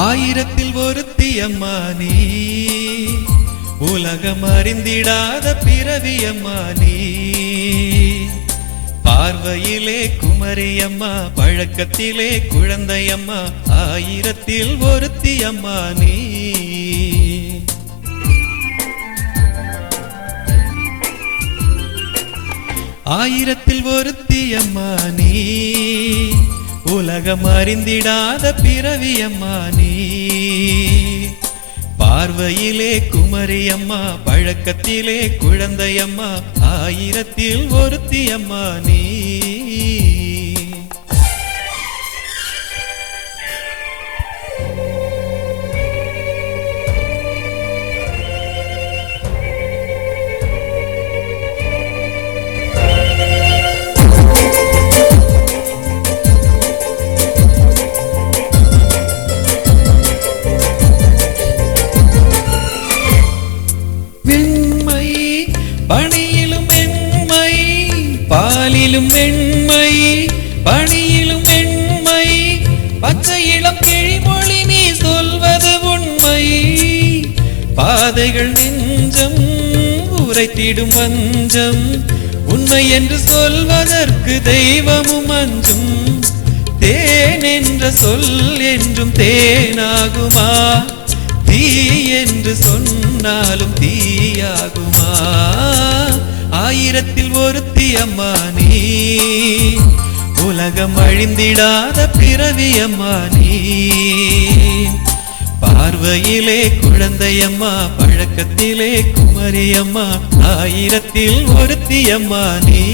ஆயிரத்தில் ஒருத்தி அம்மா நீ, உலகம் அறிந்திடாத பிறவி அம்மா நீ. பார்வையிலே குமரியம்மா, பழக்கத்திலே குழந்தையம்மா, ஆயிரத்தில் ஒருத்தி அம்மா நீ. ஆயிரத்தில் ஒருத்தி அம்மா நீ, உலகம் அறிந்திடாத பிறவி அம்மா நீ. பார்வையிலே குமரியம்மா, பழக்கத்திலே குழந்தையம்மா, ஆயிரத்தில் ஒருத்தி அம்மா நீ. பணியிலும் வெண்மை, பாலிலும் வெண்மை, பணியிலும் வெண்மை, பச்சை இளம் கிழிமொழி நீ சொல்வது உண்மை. பாதைகள் நெஞ்சம் உரைத்திடும் வஞ்சம், உண்மை என்று சொல்வதற்கு தெய்வமும் அஞ்சும். தேன் என்ற சொல் என்றும் தேனாகுமா, தீ என்று சொன்னாலும் தீயாகுமா. ஆயிரத்தில் ஒருத்தி அம்மா நீ, உலகம் அழிந்திடாத பிறவி அம்மா நீ. பார்வையிலே குழந்தையம்மா, பழக்கத்திலே குமரியம்மா, ஆயிரத்தில் ஒருத்தி அம்மா நீ.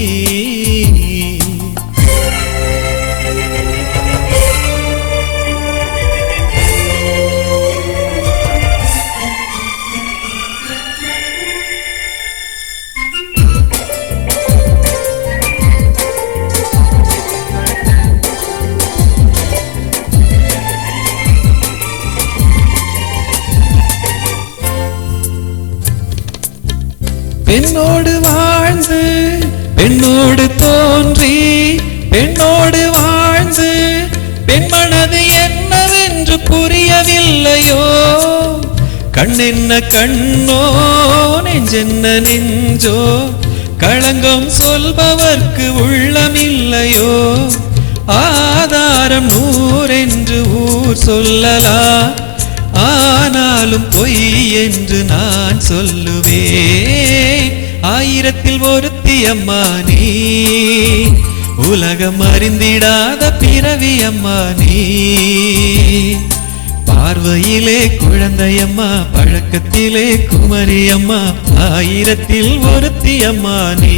பெண்ணோடு வாழ்ந்து பெண்ணோடு தோன்றி, பெண்ணோடு வாழ்ந்து பெண் மனது என்னவென்று புரியவில்லையோ. கண்ணென்ன கண்ணோ, நெஞ்சென்ன நெஞ்சோ, களங்கம் சொல்பவர்க்கு உள்ளமில்லையோ. ஆதாரம் 100 என்று ஊர் சொல்லலாம், ஆனாலும் பொய் என்று நான் சொல்லுவேன். ஆயிரத்தில் ஒருத்தி அம்மா நீ, உலகம் அறிந்திடாத பிறவி அம்மா நீ. பார்வையிலே குழந்தையம்மா, பழக்கத்திலே குமரியம்மா, ஆயிரத்தில் ஒருத்தி அம்மா நீ.